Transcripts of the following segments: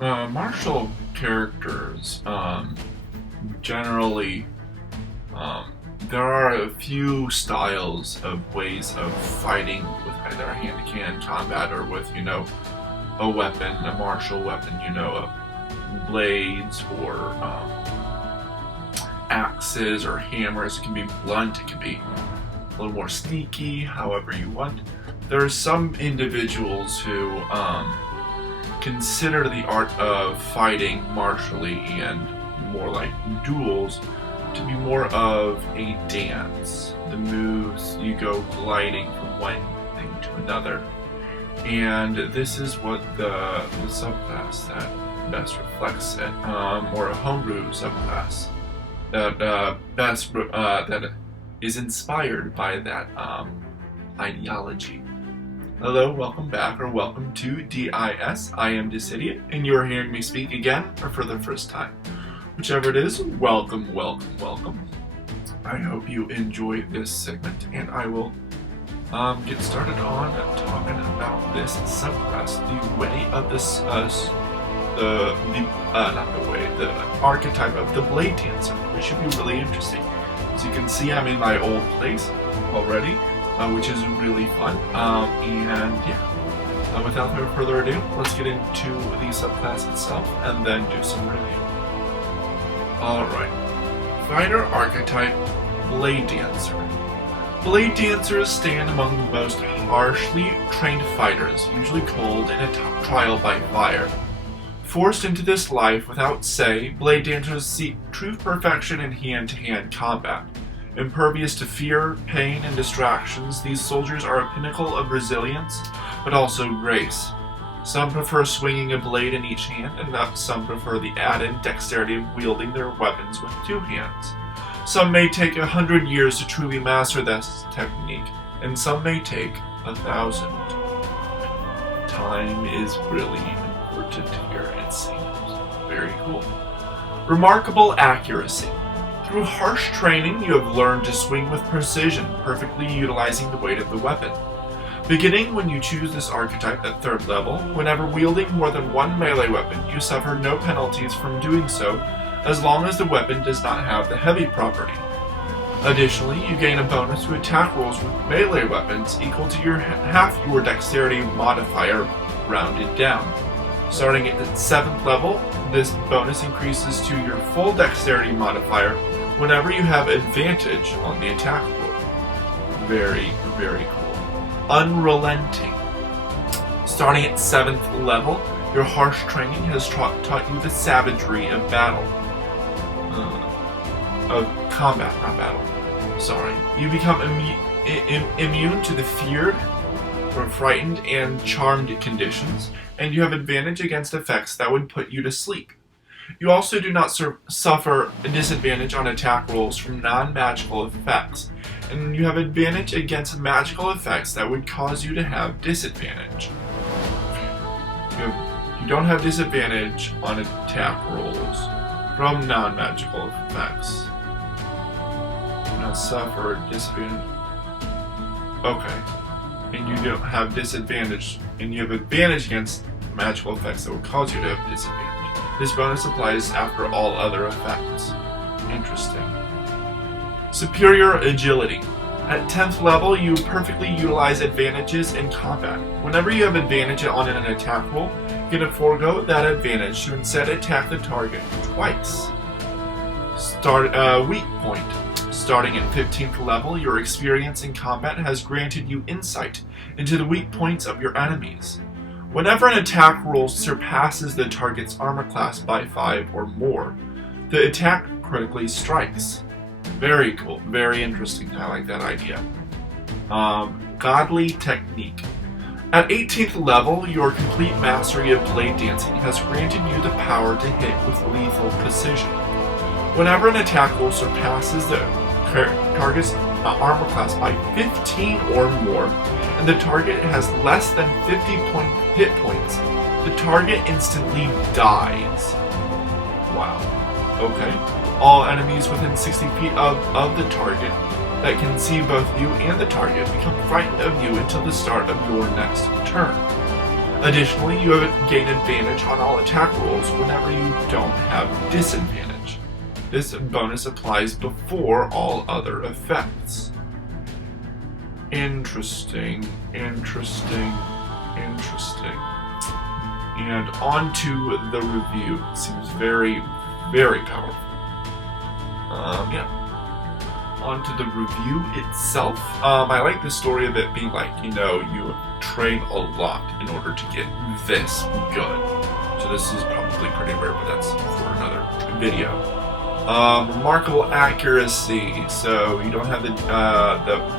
Martial characters, generally, um, there are a few styles of ways of fighting with either a hand-to-hand combat or with, a weapon, a martial weapon, blades or axes or hammers. It can be blunt, it can be a little more sneaky, however you want. There are some individuals who consider the art of fighting martially and more like duels to be more of a dance. The moves, you go gliding from one thing to another. And this is what the subclass that best reflects it, or a homebrew subclass that is inspired by that ideology. Hello, welcome back, or welcome to DIS. I am Dissidia, and you are hearing me speak again, or for the first time. Whichever it is, welcome, welcome, welcome. I hope you enjoy this segment, and I will get started on talking about this subclass, the way of this, the archetype of the Bladedancer, which should be really interesting. As you can see, I'm in my old place already, which is really fun. Without further ado, let's get into the subclass itself and then do some review. Alright. Fighter archetype, Bladedancer. Bladedancers stand among the most harshly trained fighters, usually cold in a trial by fire. Forced into this life without say, Bladedancers seek true perfection in hand-to-hand combat. Impervious to fear, pain, and distractions, these soldiers are a pinnacle of resilience, but also grace. Some prefer swinging a blade in each hand, and some prefer the added dexterity of wielding their weapons with two hands. Some may take 100 years to truly master this technique, and some may take 1,000. Time is really important here, it seems. Very cool. Remarkable accuracy. Through harsh training, you have learned to swing with precision, perfectly utilizing the weight of the weapon. Beginning when you choose this archetype at 3rd level, whenever wielding more than one melee weapon, you suffer no penalties from doing so, as long as the weapon does not have the heavy property. Additionally, you gain a bonus to attack rolls with melee weapons equal to half your dexterity modifier rounded down. Starting at the 7th level, this bonus increases to your full dexterity modifier whenever you have advantage on the attack roll. Very, very cool. Unrelenting. Starting at 7th level, your harsh training has taught you the savagery of battle. Of combat, not battle. Sorry. You become immune to the feared, or frightened, and charmed conditions, and you have advantage against effects that would put you to sleep. You also do not suffer a disadvantage on attack rolls from non-magical effects, and you have advantage against magical effects that would cause you to have disadvantage. You don't have disadvantage on attack rolls from non-magical effects. Do not suffer disadvantage. Okay. And you don't have disadvantage, and you have advantage against magical effects that would cause you to have disadvantage. This bonus applies after all other effects. Interesting. Superior agility. At 10th level, you perfectly utilize advantages in combat. Whenever you have advantage on an attack roll, you can forego that advantage to instead attack the target twice. Weak point. Starting at 15th level, your experience in combat has granted you insight into the weak points of your enemies. Whenever an attack roll surpasses the target's armor class by 5 or more, the attack critically strikes. Very cool, very interesting. I like that idea. Godly technique. At 18th level, your complete mastery of blade dancing has granted you the power to hit with lethal precision. Whenever an attack roll surpasses the target's armor class by 15 or more, and the target has less than 50 hit points, the target instantly dies. Wow. Okay. All enemies within 60 feet of the target that can see both you and the target become frightened of you until the start of your next turn. Additionally, you gain advantage on all attack rolls whenever you don't have disadvantage. This bonus applies before all other effects. Interesting. And on to the review. It seems very, very powerful. On to the review itself. I like the story of it being like, you train a lot in order to get this good. So this is probably pretty rare, but that's for another video. Remarkable accuracy. So you don't have the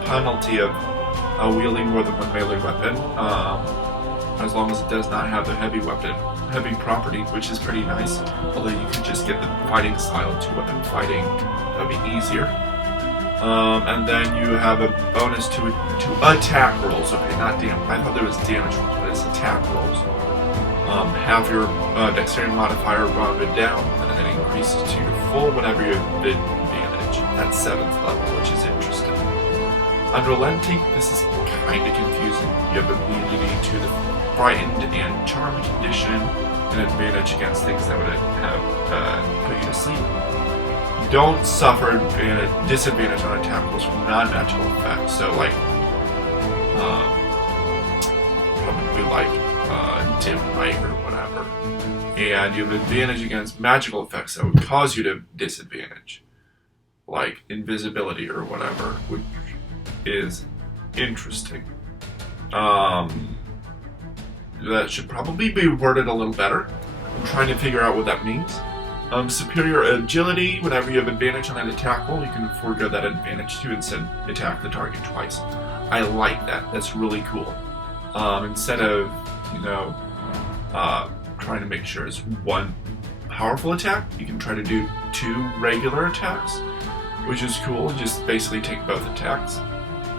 penalty of wielding more than one melee weapon, as long as it does not have the heavy property, which is pretty nice. Although you can just get the fighting style 2-weapon fighting, that would be easier. And then you have a bonus to attack rolls. Okay, not damage. I thought there was damage rolls, but it's attack rolls. Have your dexterity modifier rounded down, and then it increases to your full whenever you have advantage at 7th level, which is interesting. Unrelenting, this is kind of confusing. You have immunity to the frightened and charmed condition, and advantage against things that would have put you to sleep. Don't suffer disadvantage on attack rolls from non-magical effects. So probably dim light or whatever. And you have advantage against magical effects that would cause you to disadvantage, like invisibility or whatever, which is interesting. That should probably be worded a little better. I'm trying to figure out what that means. Superior agility. Whenever you have advantage on an attack roll, you can forego that advantage to instead attack the target twice. I like that. That's really cool. Instead of, trying to make sure it's one powerful attack, you can try to do 2 regular attacks, which is cool. Just basically take both attacks.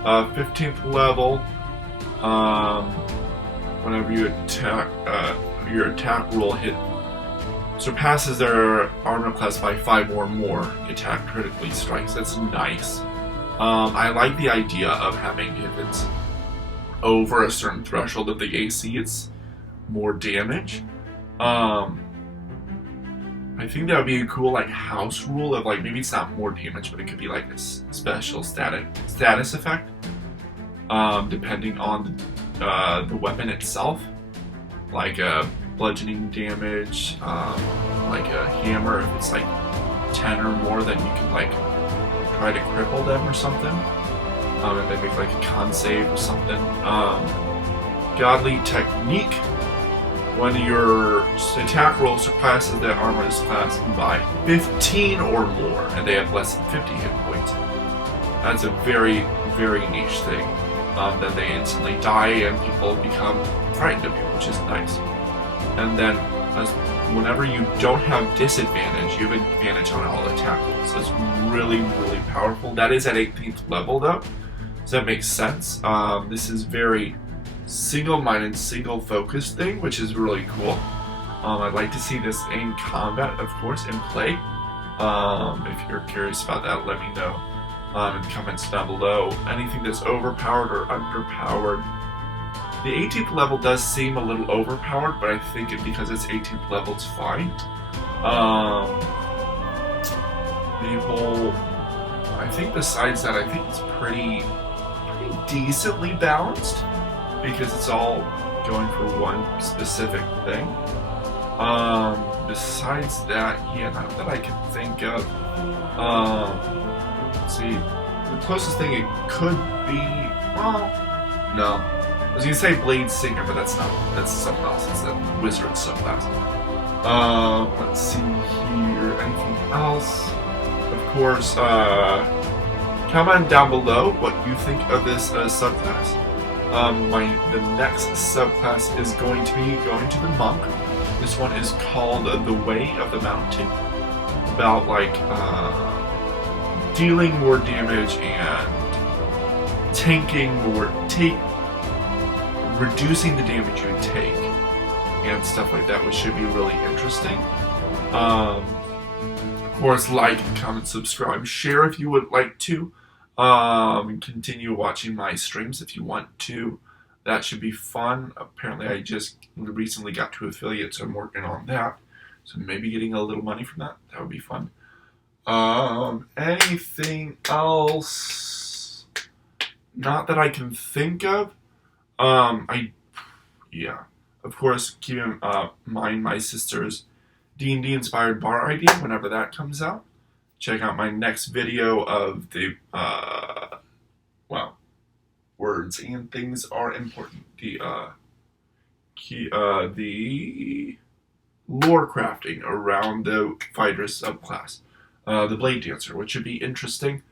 15th level. Whenever you attack, your attack roll hit surpasses their armor class by 5 or more, attack critically strikes. That's nice. I like the idea of having, if it's over a certain threshold of the AC, it's more damage. I think that would be a cool house rule of maybe it's not more damage, but it could be a special status effect, depending on the weapon itself, like a bludgeoning damage, like a hammer. If it's 10 or more, then you can try to cripple them or something, and then make a con save or something. Godly technique. When your attack roll surpasses their armor's class by 15 or more, and they have less than 50 hit points, that's a very, very niche thing. Then they instantly die and people become frightened of you, which is nice. And then whenever you don't have disadvantage, you have advantage on all attack rolls. It's really, really powerful. That is at 18th level though, so that makes sense. This is very single-minded, single-focused thing, which is really cool. I'd like to see this in combat, of course, in play. If you're curious about that, let me know in the comments down below. Anything that's overpowered or underpowered. The 18th level does seem a little overpowered, but I think because it's 18th level, it's fine. I think besides that, I think it's pretty decently balanced, because it's all going for one specific thing. Besides that, not that I can think of. Let's see, the closest thing it could be, no. I was gonna say Blade Singer, but that's something else. It's a wizard subclass. Let's see here. Anything else? Of course, comment down below what you think of this subclass. The next subclass is going to be going to the monk. This one is called the Way of the Mountain. About dealing more damage and tanking more, reducing the damage you take and stuff like that, which should be really interesting. Of course, like, comment, subscribe, share if you would like to. Continue watching my streams if you want to. That should be fun. Apparently, I just recently got to affiliate, so I'm working on that. So maybe getting a little money from that. That would be fun. Anything else? Not that I can think of. Yeah. Of course, keep in mind my sister's D&D inspired bar idea whenever that comes out. Check out my next video of the, well, words and things are important. The lore crafting around the fighter subclass. The Bladedancer, which should be interesting.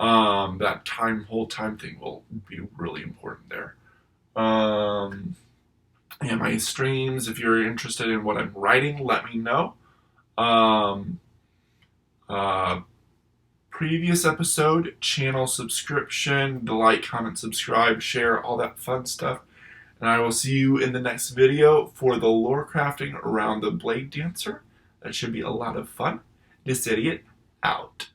That whole time thing will be really important there. Yeah, my streams, if you're interested in what I'm writing, let me know. Uh, Previous episode, channel subscription, the like, comment, subscribe, share, all that fun stuff. And I will see you in the next video for the lore crafting around the Bladedancer. That should be a lot of fun. This idiot, out.